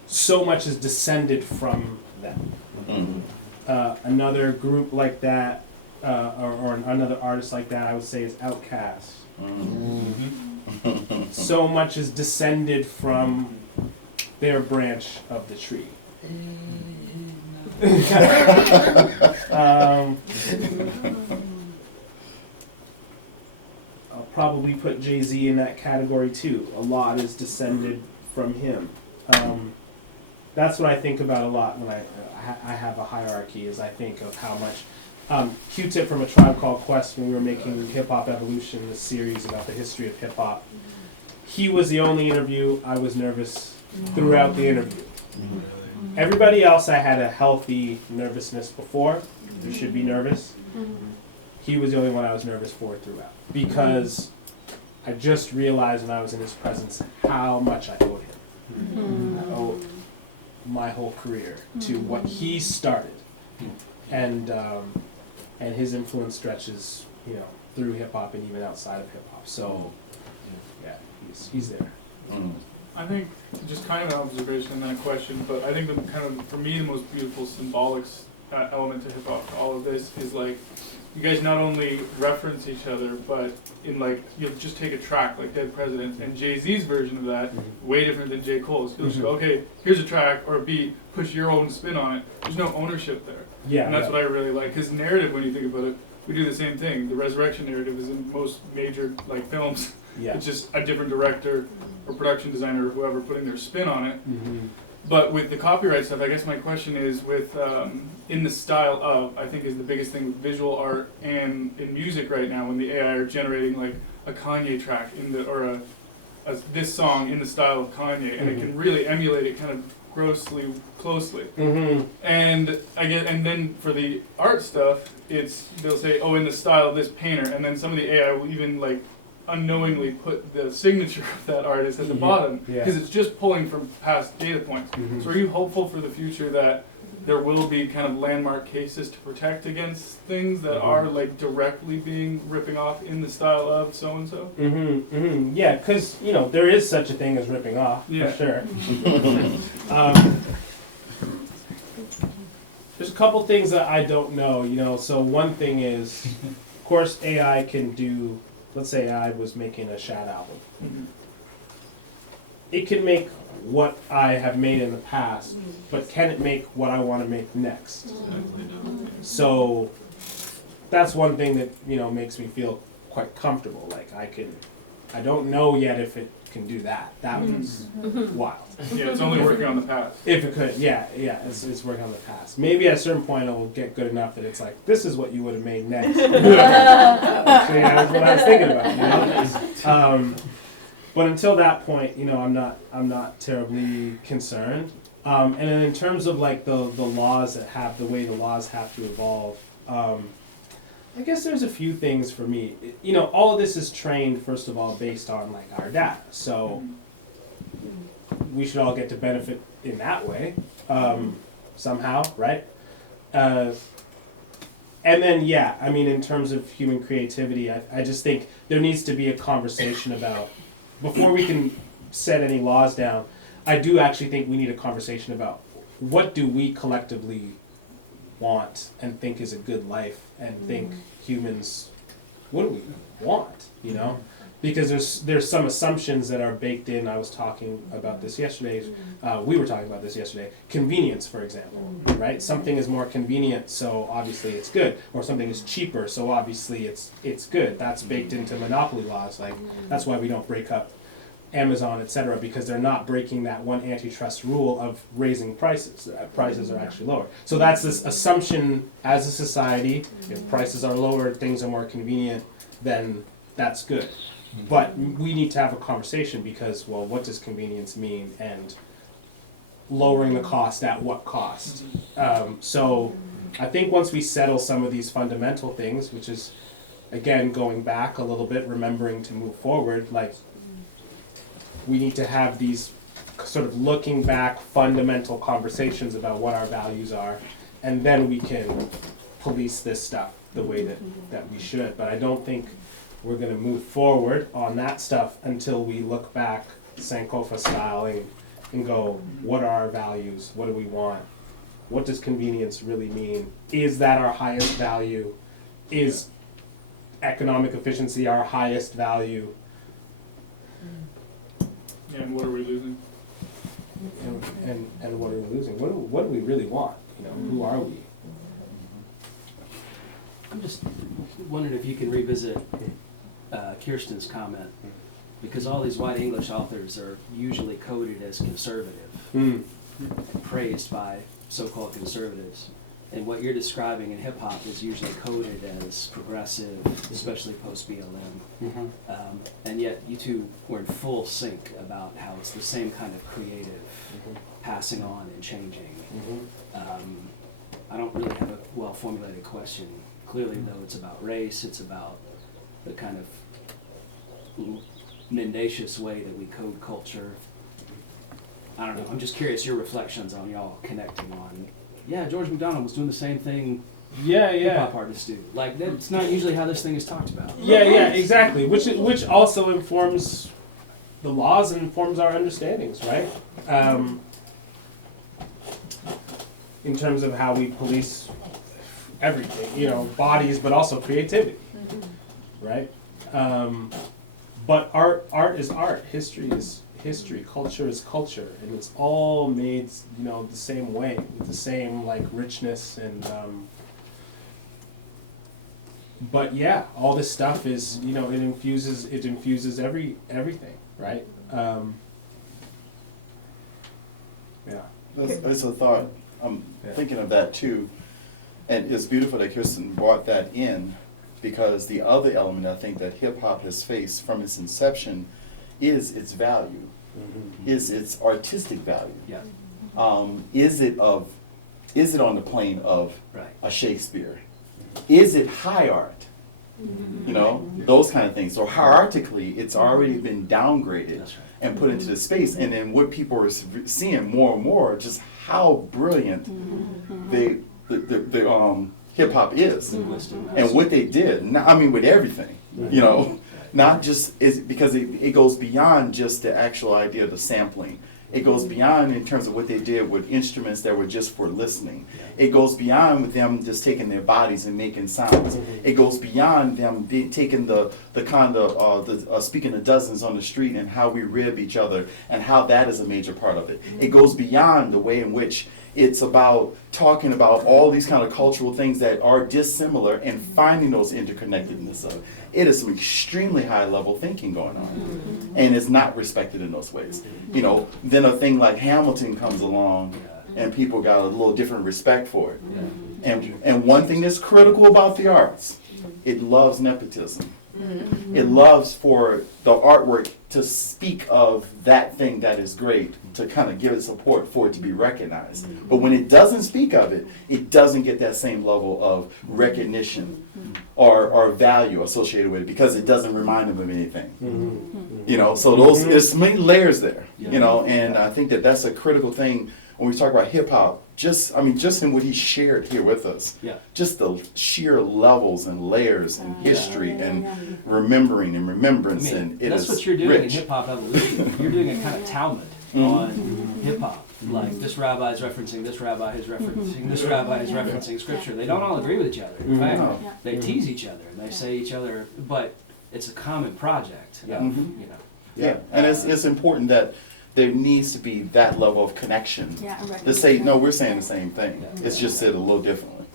so much is descended from them. Another group like that, or another artist like that, I would say is Outkast. So much is descended from their branch of the tree. I'll probably put Jay-Z in that category too. A lot is descended from him. That's what I think about a lot when I have a hierarchy, is I think of how much Q-Tip from A Tribe Called Quest, when we were making Hip Hop Evolution, this series about the history of hip hop, he was the only interview I was nervous throughout the interview. Everybody else I had a healthy nervousness before. You should be nervous. He was the only one I was nervous for throughout, because I just realized when I was in his presence how much I owed him. I owed my whole career to what he started, and his influence stretches, you know, through hip hop and even outside of hip hop. So, yeah, he's there. I think just kind of an observation and then a question, but I think the kind of, for me, the most beautiful symbolic element to hip hop to all of this is like, you guys not only reference each other, but in like, you'll just take a track like Dead Presidents, and Jay-Z's version of that, way different than J. Cole's. He'll just go, okay, here's a track or a beat, put your own spin on it. There's no ownership there. Yeah, And that's what I really like. His narrative, when you think about it, we do the same thing. The resurrection narrative is in most major like films. Yeah. It's just a different director or production designer or whoever putting their spin on it. Mm-hmm. But with the copyright stuff, I guess my question is with in the style of, I think is the biggest thing with visual art and in music right now, when the AI are generating like a Kanye track in the, or this song in the style of Kanye, and it can really emulate it kind of grossly closely. And and then for the art stuff, it's, they'll say, oh, in the style of this painter, and then some of the AI will even like unknowingly put the signature of that artist at the bottom, because it's just pulling from past data points. So are you hopeful for the future that there will be kind of landmark cases to protect against things that are like directly being ripping off in the style of so and so. Yeah, because there is such a thing as ripping off, Yeah. for sure. There's a couple things that I don't know, so one thing is, of course, AI can do, let's say I was making a Shad album. It can make what I have made in the past, but can it make what I want to make next? So that's one thing that, makes me feel quite comfortable. Like I don't know yet if it can do that. That was wild. Yeah, it's only working on the past. If it could, it's working on the past. Maybe at a certain point it'll get good enough that it's like, this is what you would have made next. So, that's what I was thinking about. But until that point, I'm not terribly concerned. And then in terms of like the laws the way the laws have to evolve, I guess there's a few things for me. All of this is trained, first of all, based on like our data. So we should all get to benefit in that way, somehow, right? And then, in terms of human creativity, I just think there needs to be a conversation about, before we can set any laws down, I do actually think we need a conversation about what do we collectively want and think is a good life, and think humans, what do we want, Because there's some assumptions that are baked in. I was talking about this yesterday. We were talking about this yesterday. Convenience, for example, right? Something is more convenient, so obviously it's good. Or something is cheaper, so obviously it's good. That's baked into monopoly laws. Like that's why we don't break up Amazon, etc., because they're not breaking that one antitrust rule of raising prices. Prices are actually lower. So that's this assumption as a society. If prices are lower, things are more convenient, then that's good. But we need to have a conversation because, well, what does convenience mean, and lowering the cost at what cost? So I think once we settle some of these fundamental things, which is, again, going back a little bit, remembering to move forward, like we need to have these sort of looking back fundamental conversations about what our values are, and then we can police this stuff the way that we should. But I don't think we're going to move forward on that stuff until we look back Sankofa style and go, what are our values? What do we want? What does convenience really mean? Is that our highest value? Is economic efficiency our highest value? And what are we losing? And what are we losing? What do we really want? Who are we? I'm just wondering if you can revisit Kirstin's comment, because all these white English authors are usually coded as conservative, and praised by so-called conservatives. And what you're describing in hip-hop is usually coded as progressive, especially post-BLM. And yet you two were in full sync about how it's the same kind of creative passing on and changing. I don't really have a well-formulated question. Clearly, though, it's about race, it's about the kind of mendacious way that we code culture. I don't know, I'm just curious your reflections on y'all connecting on, George MacDonald was doing the same thing hip-hop artists do. Like, that's not usually how this thing is talked about. Exactly. Which also informs the laws and informs our understandings, right? In terms of how we police everything, bodies, but also creativity, right? But art is art, history is history, culture is culture, and it's all made, the same way, with the same richness and. But all this stuff is, it infuses everything, right? That's a thought. I'm thinking of that too. And it's beautiful that Kirstin brought that in, because the other element I think that hip hop has faced from its inception is its value, is its artistic value. Yeah. Is it on the plane of Right. a Shakespeare? Is it high art? You know, those kind of things. So hierarchically, it's already been downgraded That's right. and put into the space. And then what people are seeing more and more, just how brilliant the hip hop is, and what they did. I mean, with everything, you know, not just is because it goes beyond just the actual idea of the sampling. It goes beyond in terms of what they did with instruments that were just for listening. It goes beyond with them just taking their bodies and making sounds. It goes beyond them taking the kind of speaking to dozens on the street and how we rib each other and how that is a major part of it. It goes beyond the way in which it's about talking about all these kind of cultural things that are dissimilar and finding those interconnectedness of it. It is some extremely high level thinking going on, and it's not respected in those ways. You know, then a thing like Hamilton comes along, and people got a little different respect for it. And one thing that's critical about the arts, it loves nepotism. It loves for the artwork to speak of that thing that is great, to kind of give it support for it to be recognized. But when it doesn't speak of it, it doesn't get that same level of recognition or value associated with it because it doesn't remind them of anything. You know, so there's many layers there, you know, and I think that that's a critical thing when we talk about hip hop. Just in what he shared here with us, just the sheer levels and layers and history and remembering and remembrance, and it that's is what you're doing rich. in hip hop evolution. You're doing a kind of Talmud on hip hop. Like this rabbi is referencing this rabbi is referencing this rabbi is referencing scripture. They don't all agree with each other. In fact, they tease each other and they say each other, but it's a common project. You know. Yeah, and it's important that there needs to be that level of connection Yeah, to say, no, we're saying the same thing. It's just said a little differently.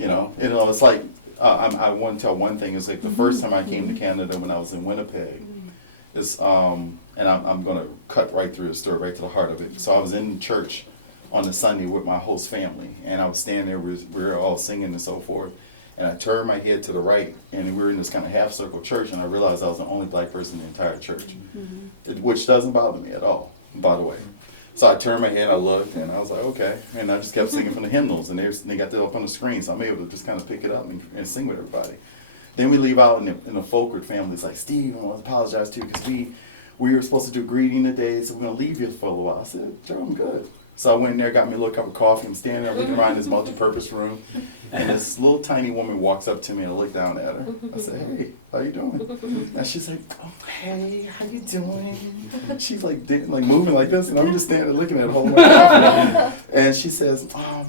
You know, it's like, I want to tell one thing. It's like the first time I came to Canada when I was in Winnipeg, is, and I'm going to cut right through the story, right to the heart of it. So I was in church on the Sunday with my host family, and I was standing there, we were all singing and so forth. And I turned my head to the right, and we were in this kind of half-circle church, and I realized I was the only black person in the entire church, which doesn't bother me at all, by the way. So I turned my head, I looked, and I was like, okay. And I just kept singing from the hymnals, and they got that up on the screen, so I'm able to just kind of pick it up and sing with everybody. Then we leave out, and the Folkert family's like, Steve, I want to apologize to you, because we were supposed to do greeting today, so we're going to leave you for a little while. I said, sure, I'm good. So I went in there, got me a little cup of coffee. I'm standing there looking around this multi-purpose room, and this little tiny woman walks up to me, and I look down at her. I said, hey, how you doing? And she's like, oh, hey, how you doing? She's like moving like this, and I'm just standing there looking at her, holding my coffee. And she says, I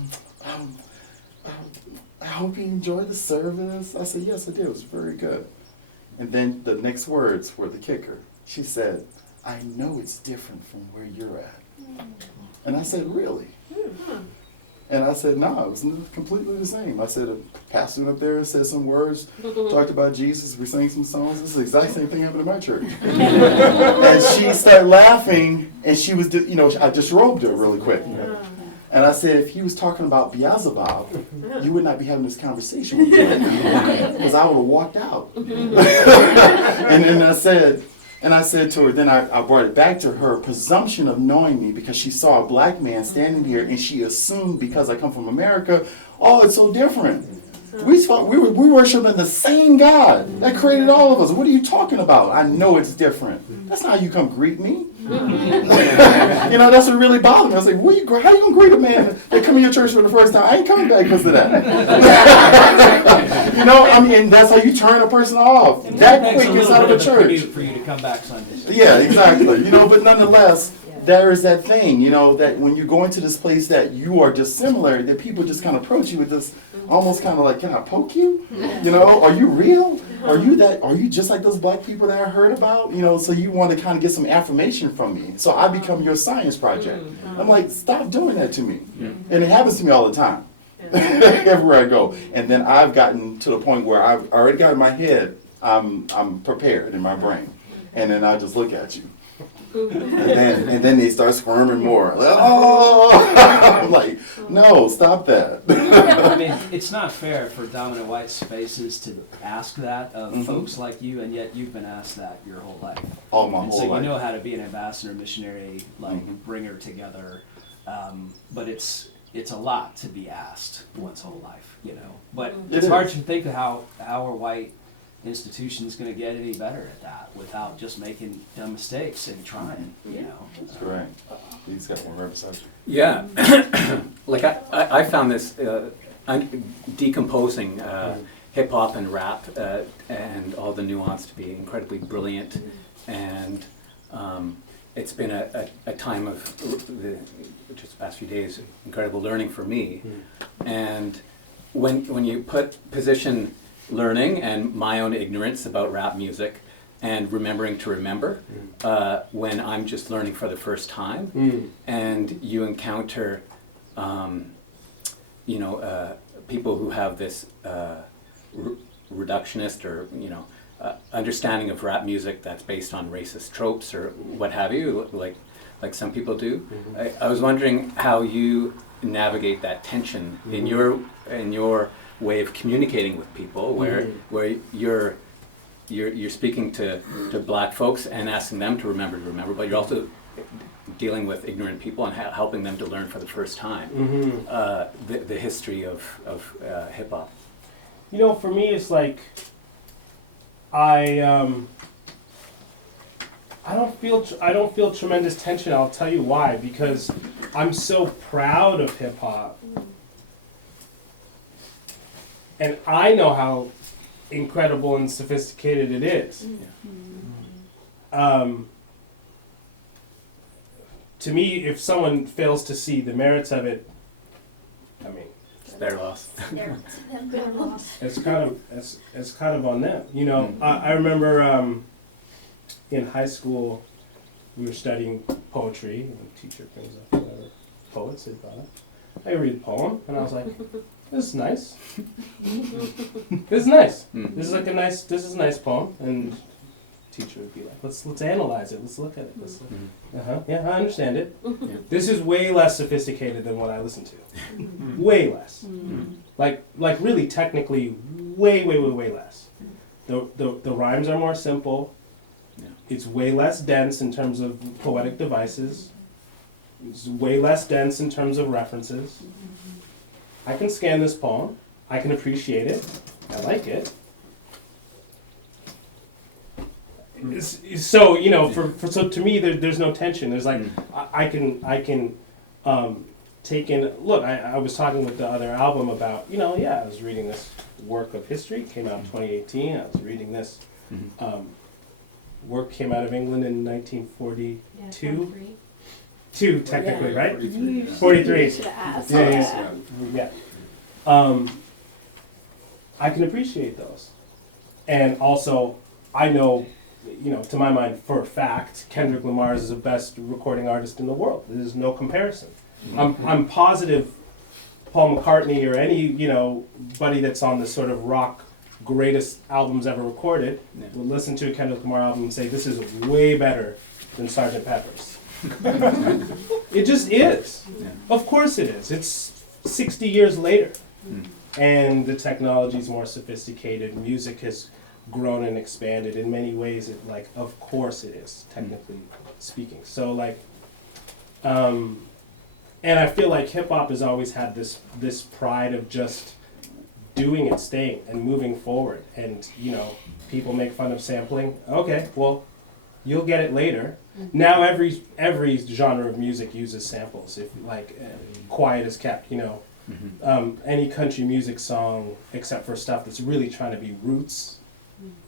hope you enjoyed the service. I said, yes, I did. It was very good. And then the next words were the kicker. She said, I know it's different from where you're at. And I said, really? And I said, no, it was completely the same. I said, a pastor went up there, said some words, talked about Jesus, we sang some songs. This is the exact same thing happened in my church. And she started laughing, and she was, I disrobed her really quick. And I said, if he was talking about Beelzebub, you would not be having this conversation with me, because I would have walked out. And then I said to her, then I brought it back to her presumption of knowing me because she saw a black man standing here and she assumed because I come from America, oh, it's so different. We worshiping the same God that created all of us. What are you talking about? I know it's different. That's not how you come greet me. That's what really bothered me. I was like, how you going to greet a man that come in your church for the first time? I ain't coming back because of that. That's how you turn a person off. That quick inside of a church. For you to come back Sunday. Yeah, exactly. But nonetheless, there is that thing, that when you go into this place that you are dissimilar, that people just kind of approach you with this almost kind of like, can I poke you? Are you real? Are you just like those black people that I heard about? So you want to kind of get some affirmation from me. So I become your science project. I'm like, stop doing that to me. And it happens to me all the time. Everywhere I go. And then I've gotten to the point where I've already got in my head, I'm prepared in my brain. And then I just look at you. And then they start squirming more. I'm like, no, stop that. It's not fair for dominant white spaces to ask that of folks like you, and yet you've been asked that your whole life. All my and whole so life. You know how to be an ambassador, missionary, bringer together. But it's a lot to be asked one's whole life, But it's hard to think of how our white institution's going to get any better at that without just making dumb mistakes and trying, you know. That's correct. He's got one representation. Yeah, like I found this decomposing hip hop and rap and all the nuance to be incredibly brilliant, and it's been a time of just the past few days, incredible learning for me. And when you position learning and my own ignorance about rap music and remembering to remember when I'm just learning for the first time, and you encounter people who have this reductionist or understanding of rap music that's based on racist tropes or what have you, like some people do. I was wondering how you navigate that tension in your way of communicating with people, where you're speaking to black folks and asking them to remember, but you're also dealing with ignorant people and helping them to learn for the first time the history of hip hop. You know, for me, it's like I don't feel tremendous tension. I'll tell you why. Because I'm so proud of hip hop, and I know how incredible and sophisticated it is. To me, if someone fails to see the merits of it, I mean, It's their loss. it's kind of on them. You know, I remember in high school we were studying poetry, and the teacher brings up whatever poets had brought up. I read a poem, and I was like, "This is nice. This is nice. This is a nice poem." And teacher would be like, let's analyze it. Let's look at it. Yeah, I understand it. This is way less sophisticated than what I listen to. Way less. Like really technically way less. The rhymes are more simple. It's way less dense in terms of poetic devices. It's way less dense in terms of references. I can scan this poem. I can appreciate it. I like it. So so to me, there's no tension. There's like I can take in. Look, I was talking with the other album about I was reading this work of history. It came out in 2018. I was reading this work came out of England in 1942. Two technically, right? 43. Yeah. I can appreciate those, and also I know. To my mind, for a fact, Kendrick Lamar is the best recording artist in the world. There's no comparison. I'm positive Paul McCartney or any buddy that's on the sort of rock greatest albums ever recorded will listen to a Kendrick Lamar album and say this is way better than Sgt. Pepper's. It just is. Of course it is. It's 60 years later, and the technology is more sophisticated. Music has grown and expanded in many ways. Of course it is, technically speaking. So and I feel like hip hop has always had this pride of just doing it, staying and moving forward. And people make fun of sampling. Okay, well, you'll get it later. Now every genre of music uses samples. If Quiet as Kept, any country music song except for stuff that's really trying to be roots.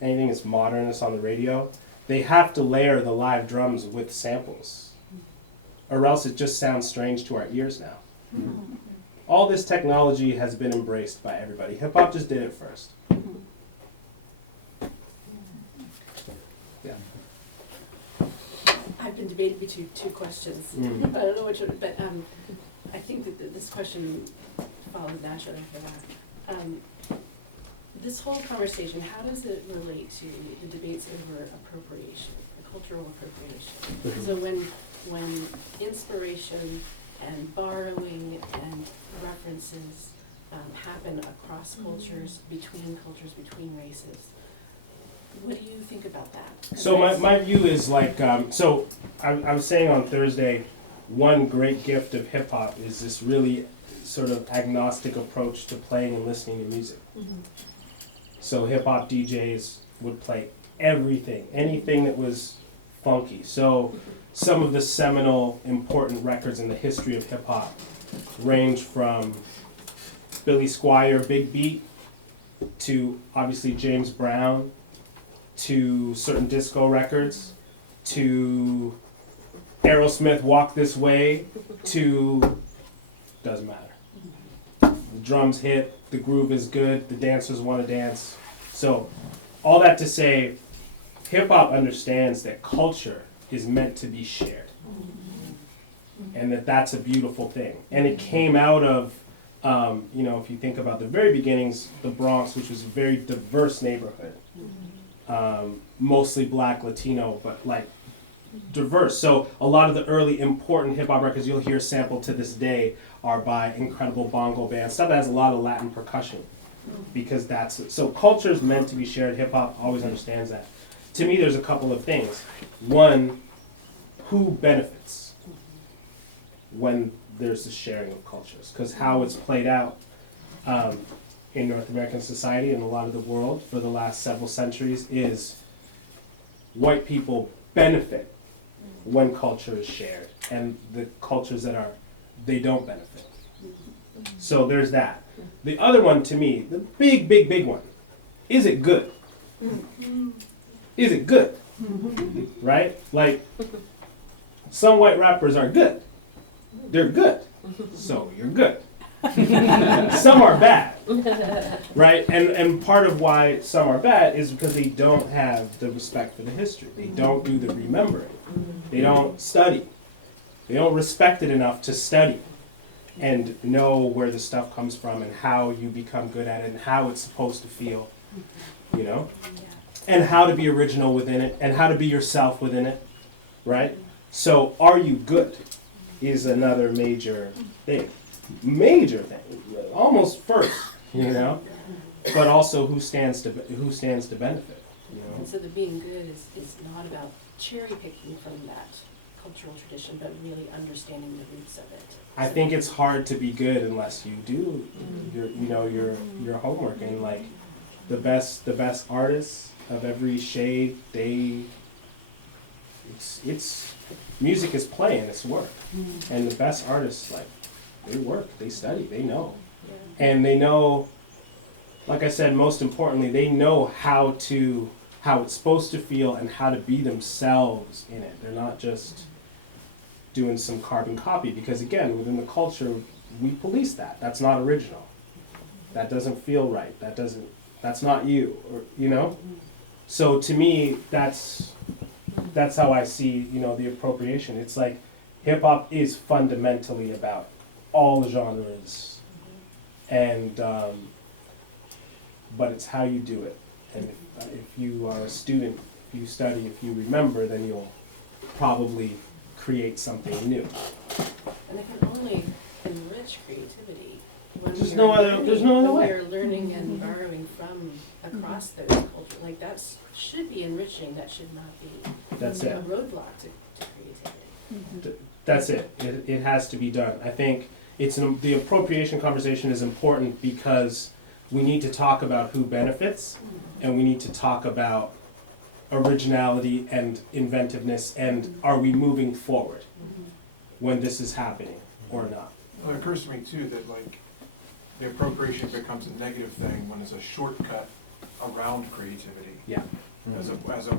Anything that's modern that's on the radio, they have to layer the live drums with samples, or else it just sounds strange to our ears now. All this technology has been embraced by everybody. Hip hop just did it first. I've been debating between two questions. I don't know which one, but I think that this question follows naturally for that. This whole conversation, how does it relate to the debates over appropriation, the cultural appropriation? So when inspiration and borrowing and references happen across cultures, between races, what do you think about that? So my view is I was saying on Thursday, one great gift of hip hop is this really sort of agnostic approach to playing and listening to music. So hip hop DJs would play everything, anything that was funky. So some of the seminal important records in the history of hip hop range from Billy Squier, Big Beat, to obviously James Brown, to certain disco records, to Aerosmith, Walk This Way, to, doesn't matter. The drums hit, the groove is good, the dancers want to dance. So all that to say, hip hop understands that culture is meant to be shared. And that's a beautiful thing. And it came out of, if you think about the very beginnings, the Bronx, which was a very diverse neighborhood, mostly black, Latino, but like diverse. So a lot of the early important hip hop records you'll hear sampled to this day are by incredible bongo bands, stuff that has a lot of Latin percussion, because so culture is meant to be shared. Hip hop always understands that. To me, there's a couple of things. One, who benefits when there's the sharing of cultures? Because how it's played out in North American society and a lot of the world for the last several centuries is white people benefit when culture is shared, and the cultures that they don't benefit. So there's that. The other one, to me, the big one, is it good? Is it good? Right? Like, some white rappers are good. They're good. So you're good. Some are bad. Right? And part of why some are bad is because they don't have the respect for the history. They don't do the remembering. They don't study. They don't respect it enough to study and know where the stuff comes from and how you become good at it and how it's supposed to feel, and how to be original within it and how to be yourself within it, right? So are you good is another major thing. Major thing. Almost first, but also who stands to benefit. And so the being good is not about cherry picking from that cultural tradition, but really understanding the roots of it. I think it's hard to be good unless you do your homework, and like the best artists of every shade, it's music is play and it's work. And the best artists, like, they work, they study, they know. And they know, like I said, most importantly, they know how it's supposed to feel and how to be themselves in it. They're not just doing some carbon copy, because again, within the culture, we police that. That's not original. That doesn't feel right. That's not you, or. So to me, that's how I see, the appropriation. It's like hip hop is fundamentally about all genres, and but it's how you do it. And if you are a student, if you study, if you remember, then you'll probably create something new. And it can only enrich creativity when There's no other way. We're learning and borrowing from across those cultures. Like that should be enriching. That should not be a roadblock to creativity. That's it. It has to be done. I think the appropriation conversation is important because we need to talk about who benefits, and we need to talk about originality and inventiveness, and are we moving forward when this is happening or not? Well, it occurs to me too that like the appropriation becomes a negative thing when it's a shortcut around creativity. Yeah. As opposed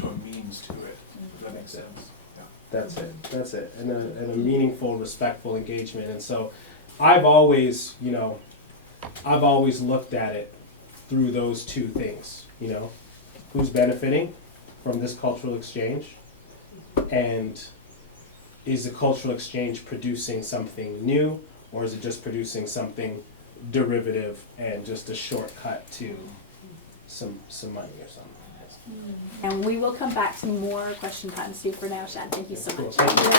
to a means to it. Does that make sense? That's it. And a meaningful, respectful engagement. And so I've always looked at it through those two things, who's benefiting from this cultural exchange, and is the cultural exchange producing something new, or is it just producing something derivative and just a shortcut to some money or something? And we will come back to more question time, Steve. For now, Shad, thank you so Cool. much. Thank you.